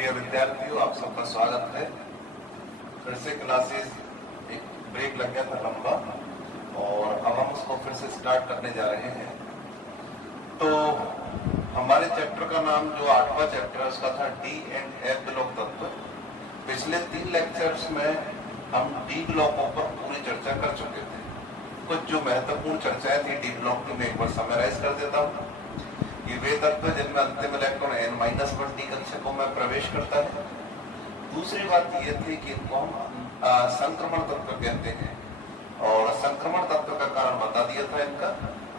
प्रिय विद्यार्थियों, आप सबका स्वागत है। फिर से क्लासेस एक ब्रेक लग गया था लंबा और अब हम उसको फिर से स्टार्ट करने जा रहे हैं। तो हमारे चैप्टर का नाम जो 8वां चैप्टर है उसका था डी एंड एफ ब्लॉक तत्व। पिछले 3 लेक्चर्स में हम डी ब्लॉकों पर पूरी चर्चा कर चुके थे। कुछ जो महत्वपूर्ण चर्चाएं थी डी ब्लॉक की मैं एक बार समराइज कर देता हूँ। ये वे तत्व जिनमें अंतिम इलेक्ट्रॉन n-1 डी कक्षकों में प्रवेश करता है। दूसरी बात ये थी कि इनको हम संक्रमण तत्व कहते हैं और संक्रमण तत्व का कारण बता दिया था इनका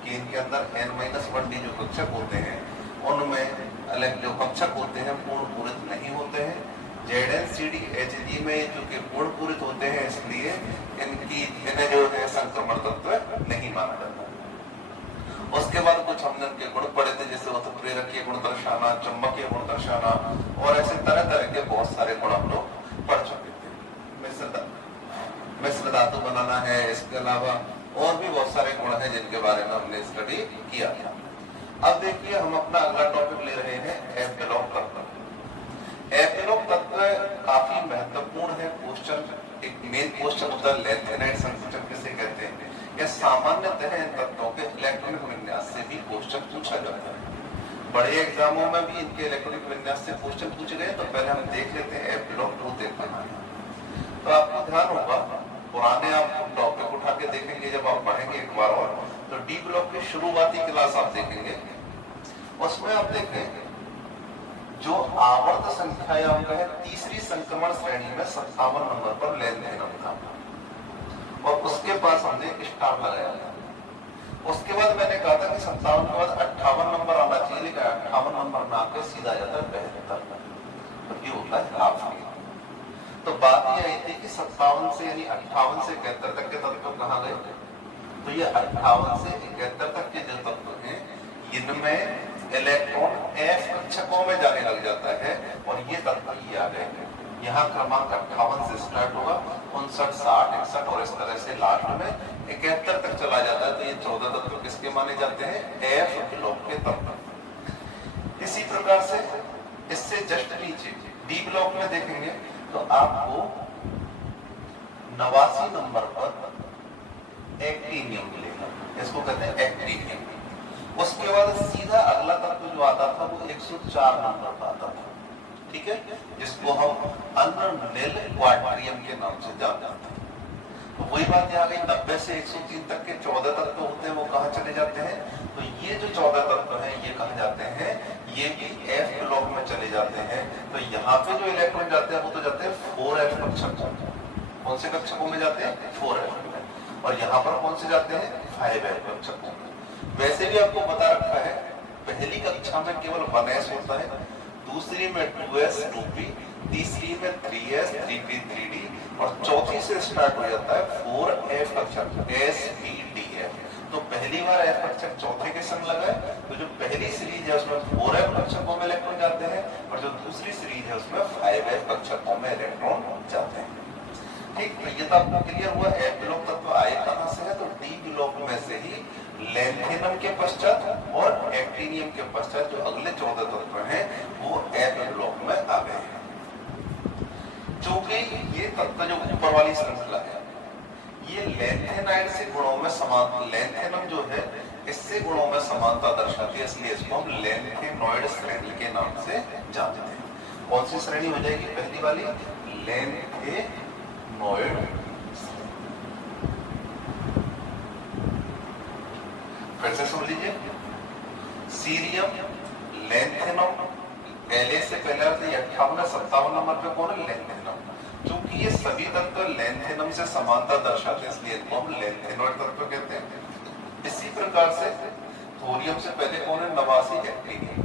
कि इनके अंदर n-1 डी जो कक्षक होते हैं उनमें जो कक्षक होते हैं पूर्ण पूरित नहीं होते हैं। ZnCd Hg में चूंकि पूर्ण पूरित होते हैं इसलिए इन्हें जो है संक्रमण तत्व नहीं माना जाता। उसके बाद कुछ हमने उनके गुण पढ़े थे, जैसे उत्प्रेरकीय गुण दर्शाना, चुंबकीय गुण दर्शाना और ऐसे तरह तरह के बहुत सारे गुण हम लोग पढ़ चुके थे। मिश्र धातु बनाना है, इसके अलावा और भी बहुत सारे गुण हैं जिनके बारे में हमने स्टडी किया था। अब देखिए हम अपना अगला टॉपिक ले रहे हैं एफ ब्लॉक तत्व। एफ ब्लॉक तत्व काफी महत्वपूर्ण है। क्वेश्चन एक मेन क्वेश्चन होता है लैंथेनाइड संकुचन किसे कहते हैं। यह सामान्यतः इन तत्वों के इलेक्ट्रॉनिक विन्यास से भी क्वेश्चन पूछा जाता है। बड़े एग्जामों में भी इनके इलेक्ट्रॉनिक विन्यास से क्वेश्चन पूछे गए। तो पहले हम देख लेते हैं एफ ब्लॉक 2 देखते हैं। तो आपको ध्यान होगा पुराने आप टॉपिक उठा के देखेंगे जब आप पढ़ेंगे एक बार और, तो डी ब्लॉक की शुरुआती क्लास आप देखेंगे, उसमें आप देखें जो आवर्त संख्या या हम कहें तीसरी संक्रमण श्रेणी में 57 नंबर पर लैंथेनम था और उसके पास हमने स्टार लगाया था। उसके बाद मैंने कहा था कि 57 के बाद 58 नंबर आना चाहिए, लेकिन 58 नंबर ना आकर सीधा जाता है 72, तो ये होता है हाफ। तो बात यह आई थी कि 57 से यानी 58 से 71 तक के तत्व कहाँ गए। तो ये 58 से 71 तक के जो तत्व हैं इनमें इलेक्ट्रॉन एफ कक्षकों में जाने लग जाता है और ये तत्व ये आ गए। यहाँ क्रमांक 58 से स्टार्ट होगा, 59, 60, 61 और इस तरह से लास्ट में 71 तक चला जाता है। तो ये 14 तत्व किसके माने जाते हैं, एफ ब्लॉक के तत्व। इसी प्रकार से इससे जस्ट नीचे डी ब्लॉक में देखेंगे तो आपको 89 नंबर पर एक्टिनियम मिलेगा, इसको कहते हैं एक्टिनियम। उसके बाद सीधा अगला तत्व जो आता था वो 104 नंबर पर आता था, ठीक है, जिसको हम अननिल क्वाड्रियम के नाम से जानते हैं। तो वही बात यहाँ गई, 90 से 103 तक के 14 तत्व होते हैं वो कहाँ चले जाते हैं। तो ये जो 14 तत्व हैं ये कहाँ जाते हैं, ये भी एफ ब्लॉक में चले जाते हैं। तो यहाँ पे जो इलेक्ट्रॉन जाते हैं वो तो जाते हैं 4f कक्षक। कौन से कक्षकों में जाते हैं, 4f में। और यहाँ पर कौन से जाते हैं, 5f कक्षकों में। वैसे भी आपको बता रखा है पहली कक्षा में केवल 1s होता है, दूसरी में 2s 2p, तीसरी में 3s 3p 3d और चौथी से स्टार्ट हो जाता है 4f कक्षक sp-df। तो पहली बार f कक्षक चौथे के संग लगा है, तो जो पहली सीरीज है उसमें 4f कक्षकों में इलेक्ट्रॉन जाते हैं और जो दूसरी सीरीज है उसमें 5f कक्षकों में इलेक्ट्रॉन जाते हैं। ठीक, ये तो आपको क्लियर हुआ। एफ ब्लॉक तत्व आए कहां से है, तो डी ब्लॉक में से ही लैंथेनम के पश्चात और एक्टिनियम के पश्चात जो अगले 14 तत्व हैं वो एफ ब्लॉक में आ गए हैं। चूंकि ये तत्व जो ऊपर वाली श्रृंखला है ये लैंथेनाइड से गुणों में समान, लैंथेनम जो है इससे गुणों में समानता दर्शाती है, इसलिए इसको हम लैंथेनॉइड श्रेणी के नाम से जानते हैं। कौन सी श्रेणी हो जाएगी, पहली वाली लैंथेनॉइड। फिर से सुन लीजिए, सीरियम, लैंथेनम, La से पहले 58 57 नंबर पे कौन है, लैंथेनम। क्योंकि ये सभी तत्व लैंथेनम से समानता दर्शाते हैं इसलिए इनको हम लैंथेनॉइड तत्व कहते हैं। इसी प्रकार से थोरियम से पहले कौन है, 89 एक्टिनियम।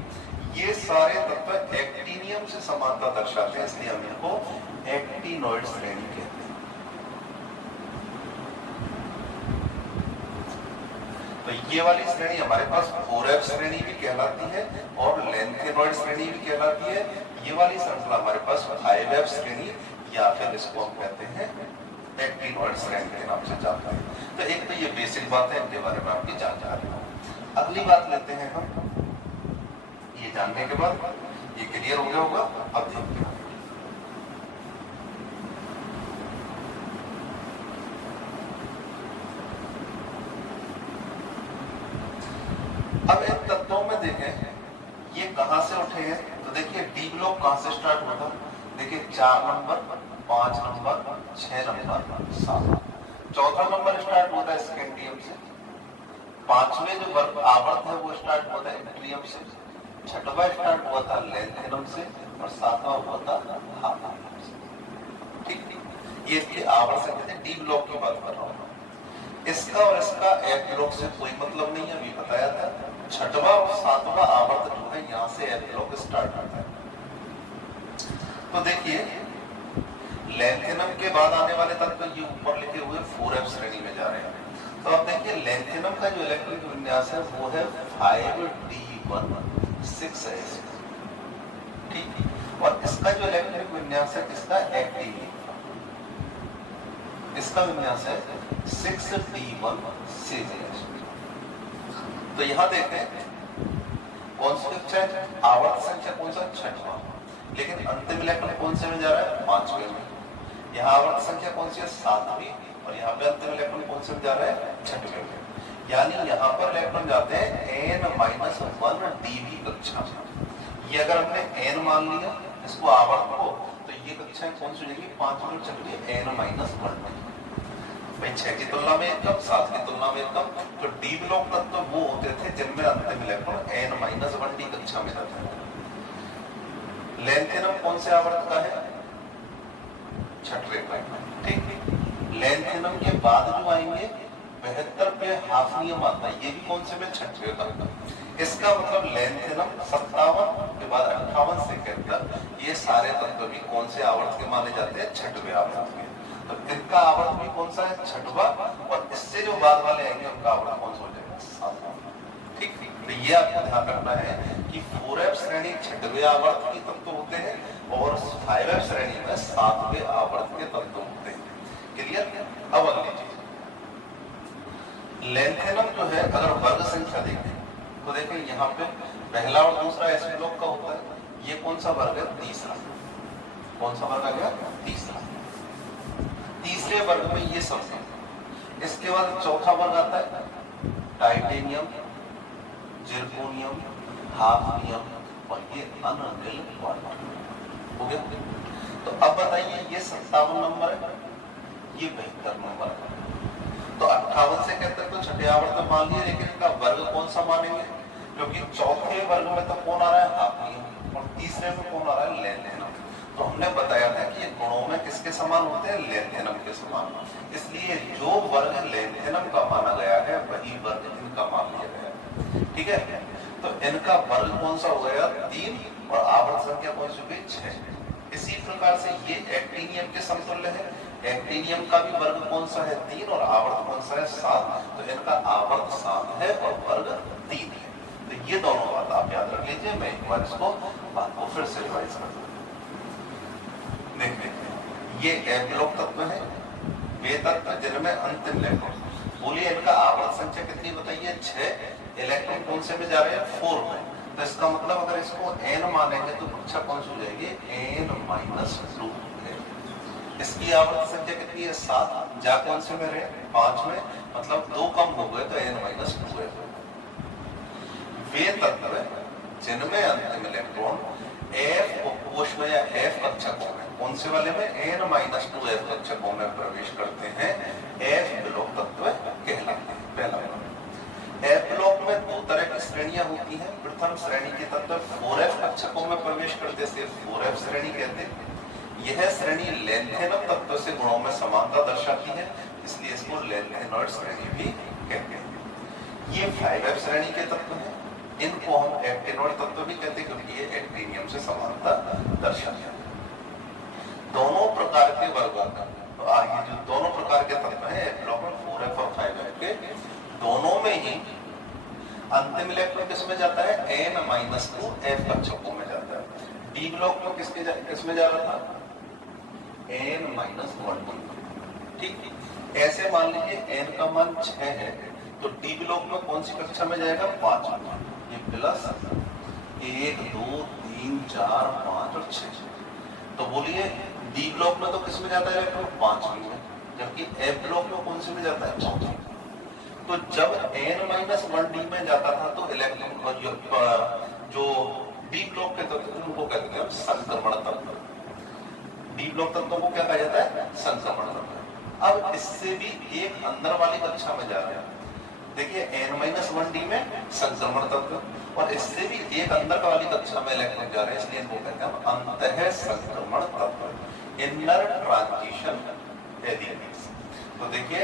ये सारे तत्व एक्टिनियम से समानता दर्शाते हैं इसलिए हम इनको एक्टिनॉइड श्रेणी कहते हैं। तो ये वाली श्रेणी हमारे पास 4f श्रेणी भी कहलाती है और लैंथेनॉइड श्रेणी भी कहलाती है। ये वाली श्रृंखला हमारे पास 5f श्रेणी या फिर इसको हम कहते हैं एक्टिनॉइड श्रेणी के नाम से जानते हैं। तो एक तो ये बेसिक बात है, इनके बारे में आपकी जानकारी हो। अगली बात लेते हैं हम, ये जानने के बाद ये क्लियर हो गया होगा। अब देखिए अब इन तत्वों में देखें ये कहां से उठे हैं, तो देखिए डी ब्लॉक कहां से स्टार्ट हुआ था, देखिए 4 नंबर, 5 नंबर, 6 नंबर, 7, चौथा नंबर स्टार्ट हुआ था स्कैंडियम से, पांचवें जो वर्ग आवर्त है वो स्टार्ट हुआ था इंट्रियम से, छठवां स्टार्ट हुआ था लैंथेनम से और सातवां हुआ था हाफनियम से। ठीक, ये इसके आवर्त से कहते हैं। डी ब्लॉक की बात कर रहा हूं, इसका और इसका एफ ब्लॉक से कोई मतलब नहीं है, अभी बताया था। छठवां और सातवां आवर्त जो है यहाँ से एफ ब्लॉक स्टार्ट होता है। तो देखिए लैंथेनम के बाद आने वाले तत्व ये ऊपर लिखे हुए 4f श्रेणी में जा रहे हैं। तो अब देखिए लैंथेनम का जो इलेक्ट्रॉनिक विन्यास है वो है 5d16s, ठीक, और इसका जो इलेक्ट्रॉनिक विन्यास है किसका, एक्टिनियम, इसका विन्यास है 6d16s। तो यहां देखें कौन सी कक्षा है, आवर्त संख्या कौन सा, छठवां, लेकिन अंतिम इलेक्ट्रॉन कौन से में जा रहा है, पांचवें में। यहाँ आवर्त संख्या कौन सी है, सातवीं, और यहाँ पे अंतिम इलेक्ट्रॉन कौन से में जा रहा है, छठवें में। यानी यहाँ पर इलेक्ट्रॉन जाते हैं n-1dv कक्षा। ये अगर हमने n मान लिया इसको आवर्त को, तो ये कक्षाएं कौन सी हो जाएगी, पांचवीं और छठवीं, n-1 भाई 6 की तुलना में कम, 7 की तुलना में कम। तो डी ब्लॉक तत्व वो होते थे जिनमें अंतिम इलेक्ट्रॉन n-1d कक्षा में जाता है। लैंथेनम कौन से आवर्त का है, छठवें का, ठीक। लैंथेनम के बाद जो आएंगे 72 पे हाफनियम आता है, ये भी कौन से में, छठवें का। इसका मतलब लैंथेनम 57 के बाद 58 से 71 ये सारे तत्व भी कौन से आवर्त के माने जाते हैं, छठवें आवर्त के। तो इनका आवर्त भी कौन सा है, छठवा, और इससे जो बाद वाले आएंगे उनका आवर्त कौन सा हो जाएगा, सातवां, ठीक। तो ये आपको ध्यान रखना है कि 4f श्रेणी छठवें आवर्त के तत्व होते हैं और 5f श्रेणी में सातवें आवर्त के तत्व होते हैं। क्लियर। अब अगली चीज लैंथेनम जो है, अगर वर्ग संख्या देखें तो देखें यहाँ पे पहला और दूसरा एस ब्लॉक का होता है, ये कौन सा वर्ग है, तीसरा, कौन सा वर्ग आ गया, तीसरा। तीसरे वर्ग में ये सब है। इसके बाद चौथा वर्ग आता है टाइटेनियम, जिरकोनियम, हाफनियम और ये अनअनिल क्वार्टर हो गया। तो अब बताइए ये 57 नंबर है, ये 72 नंबर है। तो 58 से 71 तो छठे आवर्त में मान लिया, लेकिन इनका वर्ग कौन सा मानेंगे, क्योंकि चौथे वर्ग में तो कौन आ रहा है, हाफनियम, और तीसरे में कौन आ रहा है, लैंथेनम। तो हमने बताया था कि ये गुणों में किसके समान होते हैं, लैंथेनम के समान। इसलिए जो वर्ग लैंथेनम का माना गया है वही वर्ग इनका मान लिया गया है, ठीक है। तो इनका वर्ग कौन सा हो गया, 3, और आवर्त संख्या कौन सी हुई, 6। इसी प्रकार से ये एक्टिनियम के समतुल्य है। एक्टिनियम का भी वर्ग कौन सा है, 3, और आवर्त कौन सा है, 7। तो इनका आवर्त 7 है और वर्ग 3 है। तो ये दोनों बात आप याद रख लीजिए। मैं एक बार इसको बात को फिर से रिवाइज कर दूं। देखिए ये एफ ब्लॉक तत्व है, वे तत्व जिनमें अंतिम इलेक्ट्रॉन, बोलिए इनका आवर्त संख्या कितनी बताइए, 6। इलेक्ट्रॉन कौन से में जा रहे हैं, 4 में। तो इसका मतलब अगर इसको n मानेंगे तो कक्षा कौन सी हो जाएगी, n-2। इसकी आवर्त संख्या कितनी है, 7, जा कौन से में रहे, 5 में, मतलब 2 कम हो गए तो n-2 है। वे तत्व जिनमें अंतिम इलेक्ट्रॉन f कोश में या f कक्षकों में, कौन से वाले में, n-2f कक्षकों में प्रवेश करते हैं, f ब्लॉक तत्व कहलाते हैं। पहला f ब्लॉक में 2 तरह की श्रेणियां होती हैं। प्रथम श्रेणी के तत्व 4f कक्षकों में प्रवेश करते से 4f श्रेणी कहते हैं। यह श्रेणी लैंथेनम तत्व से गुणों में समानता दर्शाती है, इसलिए इसको लैंथेनॉइड श्रेणी भी कहते हैं। ये 5f श्रेणी के तत्व हैं, इनको हम एक्टिनॉइड तत्व भी कहते हैं क्योंकि ये एक्टिनियम से समानता दर्शाते हैं। दोनों प्रकार के वर्गों का, तो ये जो दोनों प्रकार के तत्व हैं एफ ब्लॉक में 4f और 5f के, दोनों में ही अंतिम इलेक्ट्रॉन किसमें जाता है, n-2f कक्षकों में जाता है। डी ब्लॉक में किसमें जा रहा था, n-1, ठीक। ऐसे मान लीजिए n का मान 6 है तो डी ब्लॉक में कौन सी कक्षा में जाएगा, 5 में। ये प्लस 1 2 3, 4, 5 और 6। तो बोलिए डी ब्लॉक में तो किस में जाता है इलेक्ट्रॉन? 5वीं में, जबकि एफ ब्लॉक में कौन सी में जाता है? 4वीं। तो जब n-1d में जाता था तो इलेक्ट्रॉन जो डी ब्लॉक के तत्व उनको कहते हैं संक्रमण तत्व। डी ब्लॉक तत्वों को क्या कहा जाता है? संक्रमण तत्व। अब इससे भी एक अंदर वाली कक्षा में जा रहे हैं, देखिए n-1d में संक्रमण तत्व और इससे भी एक अंदर वाली कक्षा में इलेक्ट्रॉन जा रहे हैं, इसलिए इनको कहते हैं अंतः संक्रमण तत्व, इनर ट्रांजिशन एलिमेंट्स। तो देखिए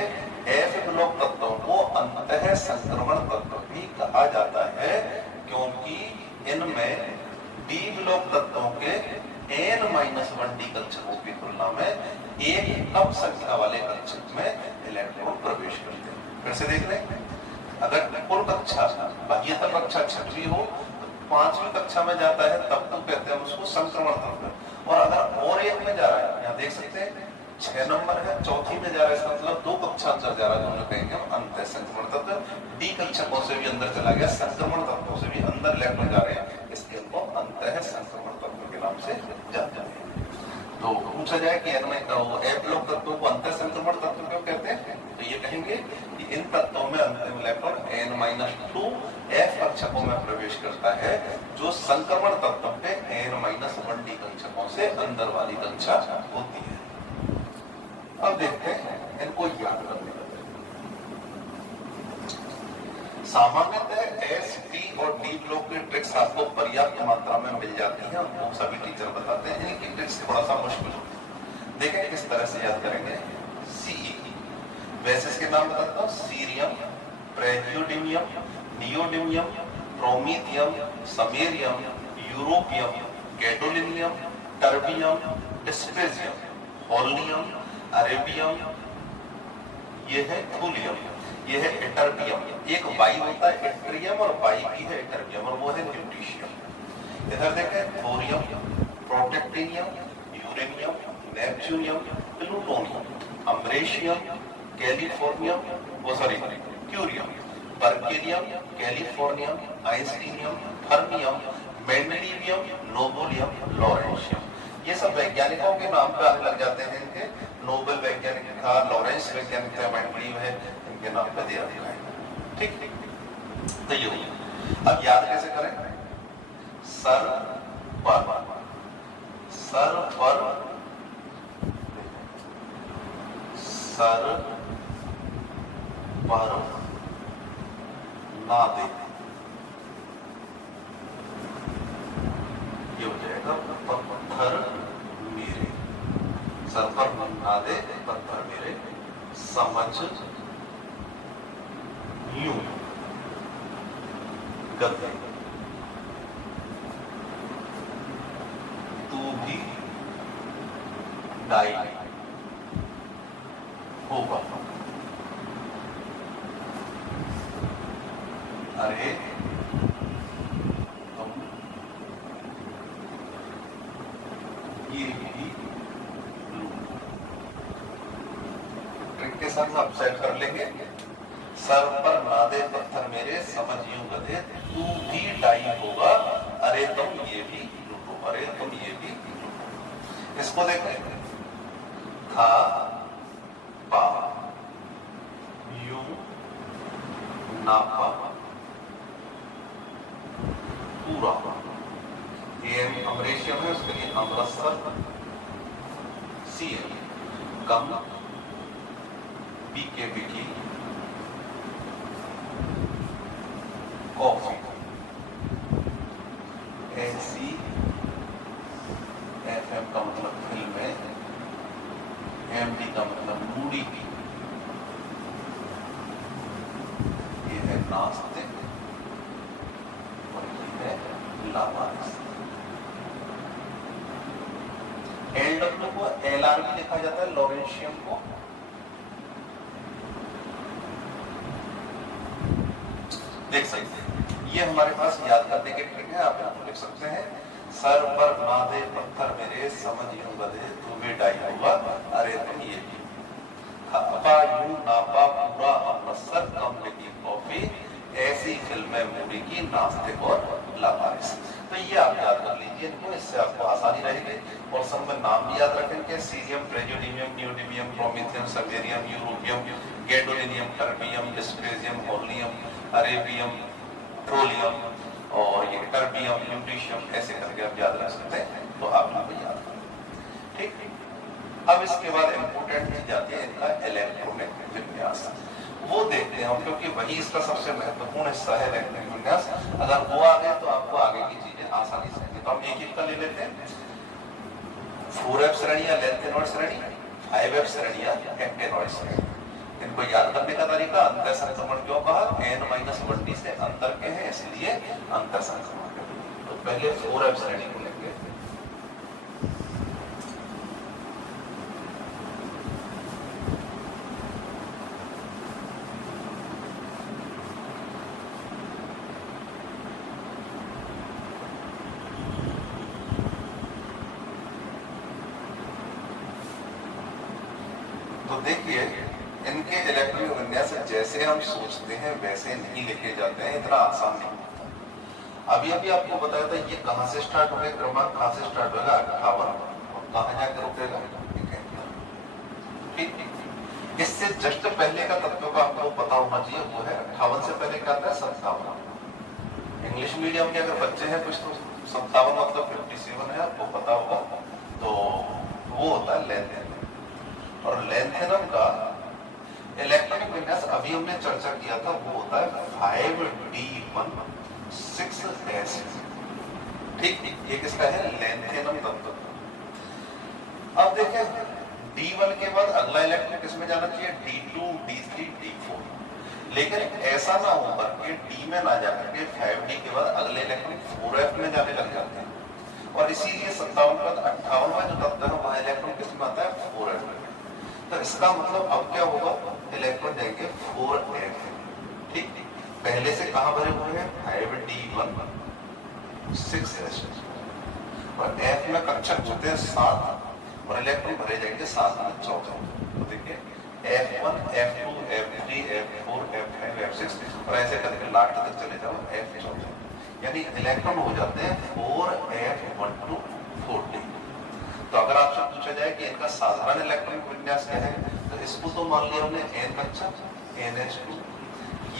एफ ब्लॉक तत्वों को अंतः संक्रमण तत्व भी कहा जाता है क्योंकि इनमें डी ब्लॉक तत्वों के n-1d कक्षकों की तुलना में एक कम संख्या वाले कक्षक में इलेक्ट्रॉन प्रवेश करते हैं। फिर से देख रहे हैं, अगर कुल कक्षा बाह्यतम कक्षा 6वीं हो तो 5वीं कक्षा में जाता है तब तो कहते हैं उसको संक्रमण तत्व। और अगर और एक में जा रहा है, यहाँ देख सकते हैं 6 नंबर है, 4थी में जा रहा है, इसका मतलब 2 कक्षा अंदर जा रहा है, दोनों कहेंगे हम अंतः संक्रमण तत्व। डी कक्षकों से भी अंदर चला गया, संक्रमण तत्वों से भी अंदर इलेक्ट्रॉन जा रहे हैं, इसलिए उनको अंतः संक्रमण तत्व के नाम से जाते हैं। तो पूछा जाए कि एफ ब्लॉक तत्वों को अंतः संक्रमण तत्व क्यों कहते हैं, तो ये कहेंगे कि इन तत्वों में अंतिम इलेक्ट्रॉन n-2 एफ कक्षकों में प्रवेश करता है जो संक्रमण तत्व पे n-1d कक्षकों से अंदर वाली कक्षा होती है। अब देखते हैं इनको याद करने का। सामान्यतः एस, पी और डी ब्लॉक की ट्रिक्स आपको पर्याप्त मात्रा में मिल जाती हैं, वो सभी टीचर बताते हैं, इनकी ट्रिक्स थोड़ा सा मुश्किल होती है। देखें किस तरह से याद करेंगे। सीई बेसिस के नाम बताता हूँ, cerium, praseodymium, neodymium, promethium, samarium, europium, gadolinium, terbium, dysprosium, holmium, erbium, ये है थूलियम, ये है इटर्बियम। एक वाई होता है इट्रियम और वाई की है इटर्बियम और वो है ल्यूटीशियम। इधर देखें thorium, protactinium, uranium, neptunium, plutonium, americium, californium, curium, berkelium, californium, einsteinium, fermium, mendelevium, nobelium, lawrencium. ये सब वैज्ञानिकों के नाम पे आने लग जाते हैं, इनके नोबेल वैज्ञानिक था, लॉरेंस वैज्ञानिक था, मेंडेलीव है, इनके नाम पे दिया गया है। ठीक, तो ये हुआ। अब याद कैसे करें? सर पर, सर पर, सर पर ना दे, ये हो जाएगा पत्थर मेरे, सर पर ना दे पत्थर मेरे, समझ यूं गद्दे, तू भी डाई होगा, अरे तुम ये भी ट्रिक के साथ आप सेट कर लेंगे। सर पर ना दे पत्थर मेरे, समझ यूं गधे, तू भी डाई होगा, अरे तुम ये भी लूटो, अरे तुम ये भी लूटो। इसको देखें, था पा, यूं नापा, पूरा, ये अम्ब्रेशियम है, उसके लिए अमृतसर, सी कम, बी के बिकी, कॉफी, ऐसी एफएम का मतलब फिल्म है, एमडी का मतलब मूडी की, ये है नास्तिक और ये है लावारिस। एलडब्ल्यू को एलआर भी लिखा जाता है, लॉरेंशियम को देख सकते हैं। ये हमारे पास याद करने के ट्रिक है, आप यहाँ लिख सकते हैं, सर पर ना दे पत्थर मेरे, समझ यूं गधे, तू भी डाई होगा, अरे तुम ये भी, था यूं नापा पूरा अमृतसर, कम लिखी कॉफी, ऐसी फिल्में मूडी की, नास्तिक और लावारिस। तो ये आप याद कर लीजिए, आती रहेगी और सब में नाम भी याद रखेंगे, cerium, praseodymium, neodymium, promethium, samarium, europium, gadolinium, terbium, dysprosium, holmium, erbium, thulium और ये टर्बियम, ल्यूटीशियम, ऐसे करके आप याद रख सकते हैं। तो आप यहाँ पे याद रखें, ठीक। अब इसके बाद इंपोर्टेंट चीज आती है इनका इलेक्ट्रॉनिक विन्यास, वो देखते हैं हम, क्योंकि वही इसका सबसे महत्वपूर्ण हिस्सा है इलेक्ट्रॉनिक विन्यास। अगर वो आ गए तो आपको आगे की चीजें आसानी से आएंगी। तो हम एक एक का ले लेते हैं। 4f श्रेणी या लेंथेनॉइड श्रेणी, 5f श्रेणी या एक्टेनॉइड श्रेणी। इनको याद करने का तरीका, अंतर संक्रमण क्यों कहा, n-1d से अंतर के हैं इसलिए अंतर संक्रमण। तो पहले 4f श्रेणी को लेंगे। तो देखिए इनके इलेक्ट्रॉनिक विन्यास जैसे हम सोचते हैं वैसे नहीं लिखे जाते हैं, इतना आसान नहीं होता। अभी अभी आपको बताया था ये कहां से स्टार्ट हो गया, क्रमांक कहां से स्टार्ट होगा 58 और कहां जाकर रुकेगा, ठीक। इससे जस्ट पहले का तत्व का आपको पता होना चाहिए, वो है 58 से पहले क्या था 57। इंग्लिश मीडियम के अगर बच्चे हैं कुछ तो 57 मतलब 57 है, आपको पता होगा। तो वो होता है लेंथेनम, और लेंथेनम का इलेक्ट्रॉनिक विन्यास अभी हमने चर्चा किया था, वो होता है 5d16s, ठीक। ये किसका है, लेंथेनम तत्व। अब देखें D1 के बाद अगला इलेक्ट्रॉन किसमें जाना चाहिए, D2, D3, D4। लेकिन ऐसा ना हो करके D में ना जाकर के 5d के बाद अगले इलेक्ट्रॉन 4f में जाने लग जाते हैं, और इसीलिए 57 के बाद 58वां जो तत्व है वह इलेक्ट्रॉन किसमें आता है, 4f में। तो इसका मतलब अब क्या होगा, इलेक्ट्रॉन जाएंगे 4f, ठीक। पहले से कहां भरे हुए हैं 5d16s, और f में कक्षक होते हैं 7 और इलेक्ट्रॉन भरे जाएंगे 7 में 14। तो देखिए f1, f2, f3, f4, f5, f6 और ऐसे करके लास्ट तक चले जाओ f14, यानी इलेक्ट्रॉन हो जाते हैं 4f1 to 14। तो अगर आपसे पूछा जाए कि इनका साधारण इलेक्ट्रॉनिक विन्यास क्या है, तो इसको तो मान लिया हमने n कक्षक NH2,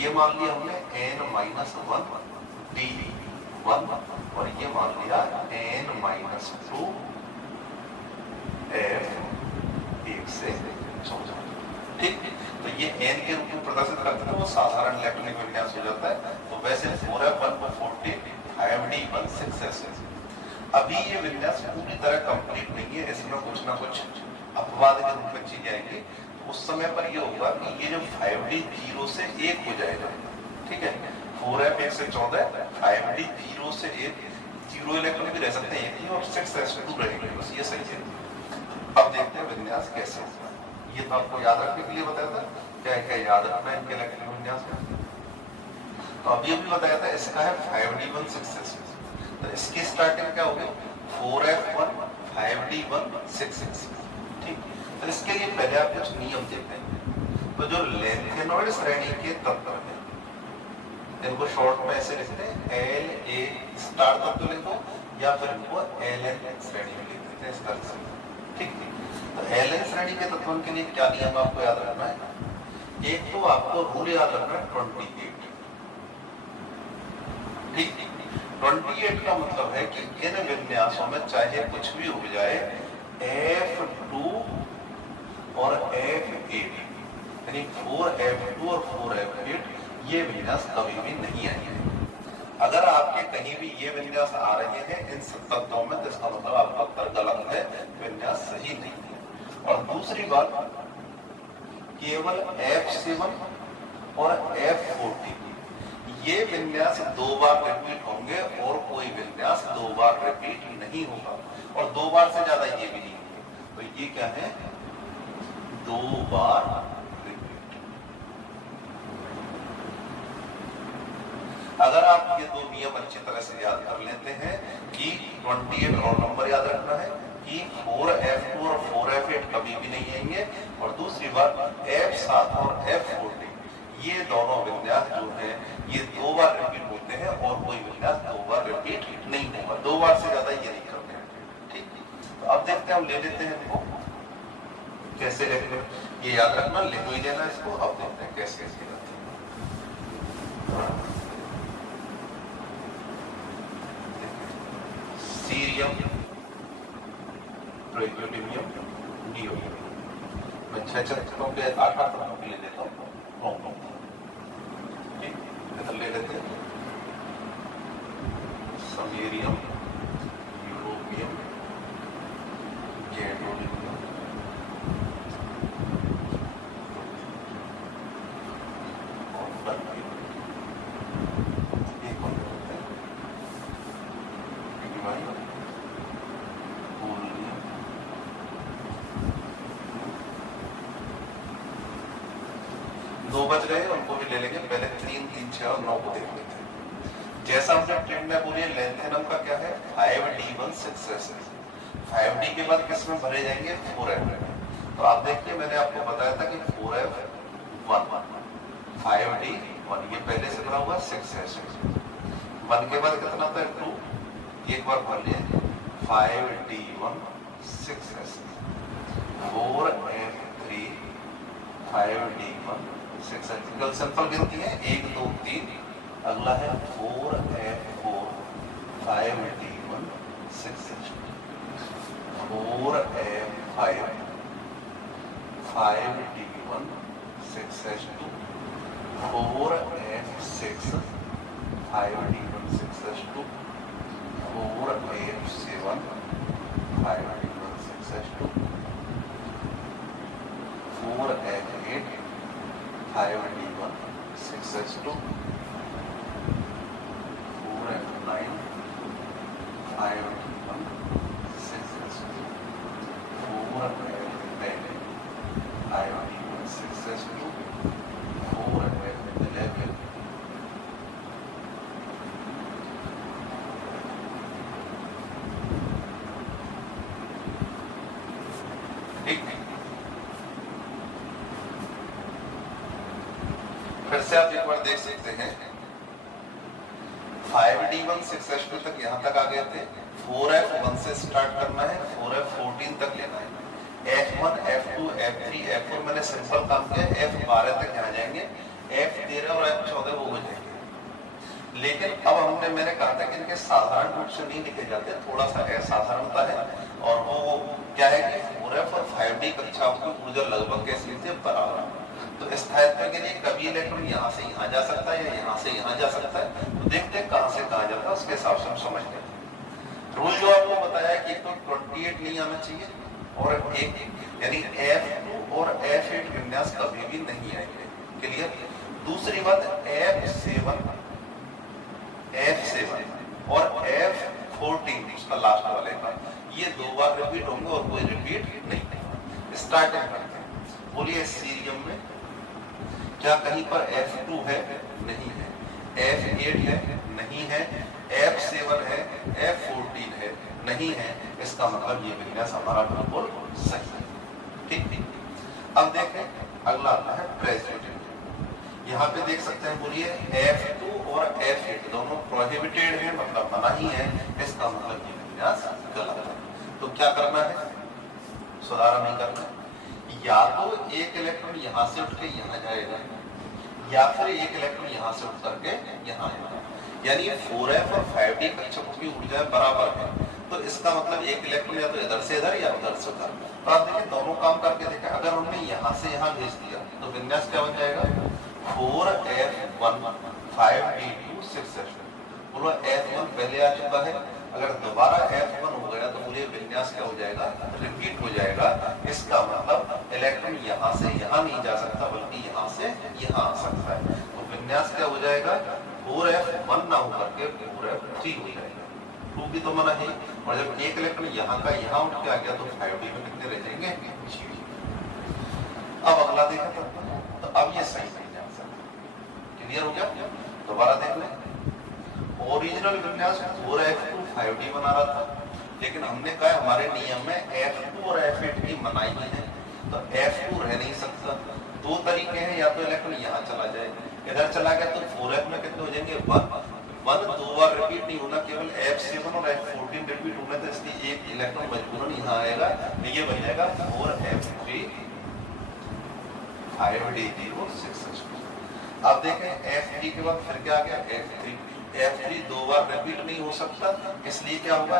ये मान लिया हमने n-1 D1 और ये मान लिया n-2 F1 से 14, ठीक। तो ये n के रूप में प्रदर्शित करते हैं, वो साधारण इलेक्ट्रॉनिक विन्यास हो जाता है। तो वैसे 4f1 को 14, 5d16s। अभी ये विन्यास पूरी तरह कंप्लीट नहीं है, इसमें कुछ ना कुछ अपवाद के रूप में चीजें आएंगी। उस समय पर ये होगा कि ये जो 5d 0 से 1 हो जाएगा, ठीक है। 4f 1 से 14, 5d 0 से 1, 0 इलेक्ट्रॉन भी रह सकते हैं एक ही, और 6s2 रहेंगे, बस ये सही है। अब देखते हैं विन्यास कैसे होता है। ये तो आपको याद रखने के लिए बताया था, क्या क्या याद रखना है इनके इलेक्ट्रॉनिक विन्यास का। तो अभी बताया था इसका है 5d16s, तो इसकी स्टार्टिंग क्या होगी 4f1 5d16s, ठीक। तो इसके लिए पहले आप कुछ नियम देखते हैं। तो जो लेंथेनॉइड श्रेणी के तत्व हैं इनको शॉर्ट में ऐसे लिखते हैं LA स्टार तत्व लिखो, या फिर इनको LN श्रेणी में लिख देते हैं इस तरह से, ठीक। तो LN श्रेणी के तत्वों के लिए क्या नियम आपको याद रखना है, एक तो आपको रूल याद रखना है 28, ठीक। 28 का मतलब है कि इन विन्यासों में चाहे कुछ भी हो जाए F2 और F8, यानी 4F2 और 4F8 ये विन्यास कभी भी नहीं आएंगे। अगर आपके कहीं भी ये विन्यास आ रहे हैं इन तत्वों में, तो इसका मतलब आपका उत्तर गलत है, विन्यास सही नहीं है। और दूसरी बात, केवल F7 और F14 ये विन्यास 2 बार रिपीट होंगे, और कोई विन्यास 2 बार रिपीट नहीं होगा, और 2 बार से ज्यादा ये भी नहीं होगा। तो ये क्या है, 2 बार रिपीट। अगर आप ये 2 नियम अच्छी तरह से याद कर लेते हैं कि 28 और नंबर याद रखना है कि 4F2 और 4F8 कभी भी नहीं आएंगे, और दूसरी बात F7 और F14 ये दोनों विन्यास जो है ये 2 बार रिपीट होते हैं, और कोई विन्यास 2 बार रिपीट नहीं होगा, 2 बार से ज्यादा ये नहीं करते हैं, ठीक। तो अब देखते हैं, हम ले लेते हैं इनको, कैसे लेते हैं ये याद रखना, ले ही लेना इसको। अब देखते हैं कैसे कैसे लेते हैं। सीरियम, ट्राइक्लोडियम, नियोडियम। मैं 6 चक्रों के 8 तरह के ले लेता हूँ। ठीक, इधर ले लेते हैं समैरियम, यूरोपियम, गैडोलियम, दो बच गए, उनको भी ले लेंगे। पहले 3, 3, 6 और 9 को देख लेते हैं। जैसा हमने ट्रेंड में बोलिए, लेंथेनम का क्या है 5D1 6S। 5D के बाद किस में भरे जाएंगे 4F। तो आप देखिए, मैंने आपको बताया था कि 4F1 5D1, ये पहले से भरा हुआ 6S। 1 के बाद कितना होता है 2, एक बार भर लिए 5D1 6S। 4F3 5D1 6S। Simple गिनती है 1, 2, 3। अगला है 4F4 5D1 6S। 4F5 5D1 6S2। 4F6 5D1 6S2। 4F7 5D1 6S2। 4F8 5D1 6S2। 4F9 5D1 6S2। 4F10 5D1 6S2। 4F11 फिर से आप एक बार देख सकते हैं 5D1 6S2 तक यहां तक आ गए थे। 4F1 से स्टार्ट करना है, 4F14 तक लेना है। F1 F2 F3 F4 मैंने सिंपल काम किया। F12 तक यहाँ जाएंगे, F13 और F14 वो हो जाएंगे। लेकिन अब मैंने कहा था कि इनके साधारण रूप से नहीं लिखे जाते, थोड़ा सा असाधारणता है। और वो क्या है कि 4F और 5D कक्षाओं की ऊर्जा लगभग कैसी थी बराबर। तो स्थायित्व के लिए कभी इलेक्ट्रॉन यहाँ से यहाँ जा सकता है या यहाँ से यहाँ जा सकता है। तो देखते हैं कहाँ से कहाँ जाता है, उसके हिसाब से हम समझते हैं। रूल जो आपको बताया कि तो 28 नहीं आना चाहिए और एक यानी F2 और F8 विन्यास कभी भी नहीं आएंगे। क्लियर। दूसरी बात F7 और F14 उसका लास्ट वाले का, ये 2 बार रिपीट होंगे और कोई रिपीट नहीं। स्टार्टिंग करते हैं। बोलिए सीरियम में क्या कहीं पर F2 है? नहीं है। F8 है? नहीं है। F7 है? F14 है? नहीं है। इसका मतलब ये विन्यास हमारा बिल्कुल सही है। ठीक ठीक। अब देखें अगला आता है प्रेसिपिटेट। यहाँ पे देख सकते हैं, बोलिए F2 और F8 दोनों प्रोहिबिटेड है, मतलब मना ही है। इसका मतलब ये विन्यास गलत है। तो क्या करना है? सुधार नहीं करना। या तो एक इलेक्ट्रॉन यहाँ से उठ के यहाँ जाएगा या फिर एक इलेक्ट्रॉन यहाँ से उठ करके यहाँ आएगा। यानी 4F और 5D कक्षकों की ऊर्जाएं बराबर है। तो इसका मतलब एक इलेक्ट्रॉन या तो इधर से इधर या उधर से उधर। तो आप देखिए दोनों काम करके देखें। अगर हमने यहाँ से यहाँ भेज दिया तो विन्यास क्या बन जाएगा? 4F1 5D2 6S2। बोलो F1 पहले आ चुका है, अगर दोबारा F1 हो गया तो बोलिए विन्यास क्या हो जाएगा? रिपीट हो जाएगा। इसका मतलब इलेक्ट्रॉन यहाँ से यहाँ नहीं जा सकता बल्कि यहाँ से यहाँ आ सकता है। तो विन्यास क्या हो जाएगा? 4F1 ना होकर के 4F3 हो जाएगा। 2 की तो मना है। और जब एक इलेक्ट्रॉन यहाँ का यहाँ उठ के आ गया तो 5D में कितने रह जाएंगे? 6। अब अगला देखा तो अब ये सही नहीं जा सकता। क्लियर हो गया? दोबारा देख लें। ओरिजिनल विन्यास 4F2 5D बना रहा था, लेकिन हमने कहा हमारे नियम में F2 और F8 की मनाही है। तो F2 रह नहीं सकता। 2 तरीके हैं, या तो इलेक्ट्रॉन यहाँ चला जाए, इधर चला गया तो 4F में कितने हो जाएंगे? 1। 1 दो बार रिपीट नहीं होना, केवल F7 और F14 रिपीट होना, तो इसलिए एक इलेक्ट्रॉन मजबूरन यहाँ आएगा, तो ये बन जाएगा 4F3 5D0 6H2। अब देखें F3 के बाद फिर क्या आ गया F3 दो बार रिपीट नहीं हो सकता, इसलिए क्या होगा,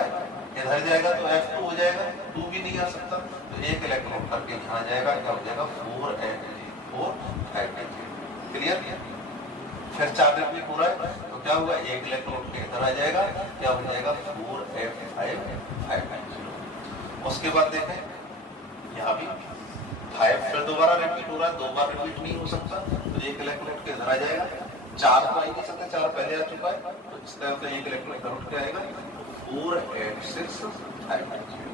इधर जाएगा तो F2 हो जाएगा, 2 भी नहीं आ सकता, तो एक इलेक्ट्रॉन करके यहाँ जाएगा, क्या हो जाएगा 4F4 5D0। क्लियर? फिर 4 रिपीट हो रहा है, तो क्या होगा, एक इलेक्ट्रॉन के इधर आ जाएगा, क्या हो जाएगा 4F5 5D0। उसके बाद देखें यहाँ भी 5 फिर दोबारा रिपीट हो रहा है, दो बार रिपीट नहीं हो सकता, तो एक इलेक्ट्रॉन के इधर आ जाएगा, 4 तो आ ही नहीं सकता, 4 पहले आ चुका है, तो इस तरह से एक इलेक्ट्रॉन इधर उठ के आएगा 4F6 5D0।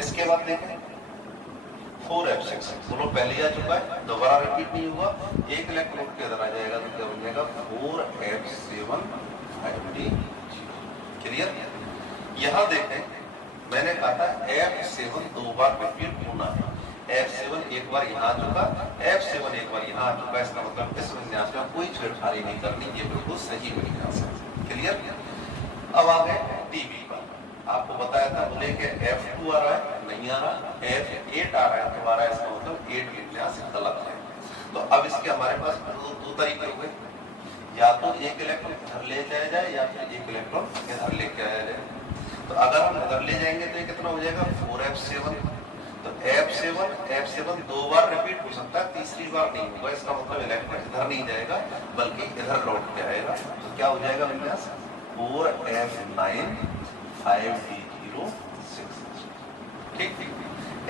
इसके बाद देखें 4F6 दोनों पहले आ चुका है, दोबारा रिपीट नहीं हुआ, एक इलेक्ट्रॉन के इधर आ जाएगा, तो क्या बन जाएगा 4F7 5D0। क्लियर? यहाँ देखें मैंने कहा था F7 दो बार रिपीट होना है, F7 एक बार यहाँ आ चुका, F7 एक बार यहाँ आ चुका, इसका मतलब इस विन्यास में कोई छेड़छाड़ी नहीं करनी, ये बिल्कुल सही विन्यास है। क्लियर? अब आ गए टीबी पर, आपको बताया था बोले कि F2 आ रहा है, नहीं आ रहा, F8 आ रहा है तुम्हारा, इसका मतलब 8 विन्यास गलत है। तो अब इसके हमारे पास दो तरीके हुए, या तो एक इलेक्ट्रॉन इधर ले जाया जाए या फिर एक इलेक्ट्रॉन इधर लेके आया जाए। तो अगर हम इधर ले जाएंगे तो ये कितना हो जाएगा 4F7, तो F7 दो बार रिपीट हो सकता है, तीसरी बार नहीं होगा, इसका मतलब इलेक्ट्रॉन इधर नहीं जाएगा बल्कि इधर लौट के आएगा, तो क्या हो जाएगा विन्यास 4F9 5D0 6। ठीक,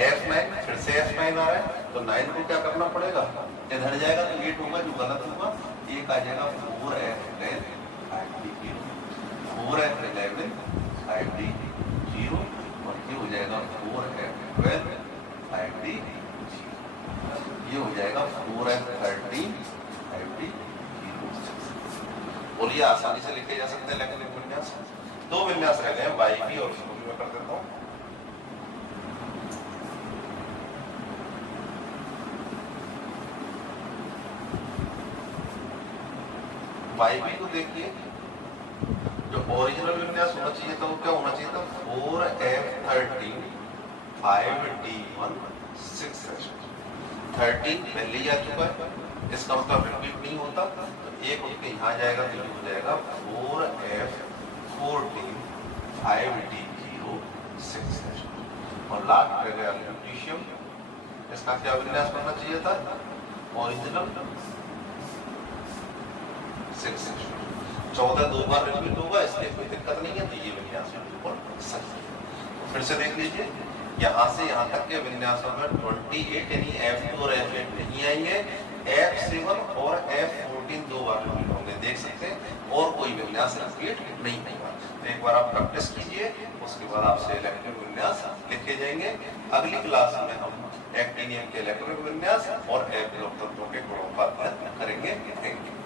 F9 फिर से F9 आ रहा है, तो 9 को क्या करना पड़ेगा, इधर जाएगा तो 8 होगा, जो गलत होगा एक आ जाएगा 4F10 5D0 4F11 5D0, और ये हो जाएगा 4F12 5D0, ये हो जाएगा 4F13 5D0 6। बोलिए आसानी से लिखे जा सकते हैं, लेकिन विन्यास दो विन्यास रह गए, YP और उसको मैं कर देता हूँ। YP को देखिए, जो ओरिजिनल विन्यास होना चाहिए था वो क्या होना चाहिए था 4F13 5D1 6H2। 13 पहले ही आ चुका है, इसका मतलब रिपीट नहीं होता, तो एक उसके यहाँ जाएगा तो हो जाएगा 4F14 5D0 6H2। और लास्ट रह गया ल्यूटीशियम, इसका क्या विन्यास बनना चाहिए था ओरिजिनल 6H2। 14 दो बार रिपीट होगा, इसलिए कोई दिक्कत नहीं है, तो ये विन्यास बिल्कुल सही है। फिर से देख लीजिए, यहाँ से यहाँ तक के विन्यासों में 28 यानी F2 और F8 नहीं आएंगे, F7 और F14 दो बार रिपीट होंगे, देख सकते हैं, और कोई विन्यास रिपीट नहीं होगा। तो एक बार आप प्रैक्टिस कीजिए, उसके बाद आपसे इलेक्ट्रॉनिक विन्यास लिखे जाएंगे। अगली क्लास में हम एक्टिनियम के इलेक्ट्रॉनिक विन्यास और एफ ब्लॉक तत्वों के गुणों का अध्ययन करेंगे। Thank you.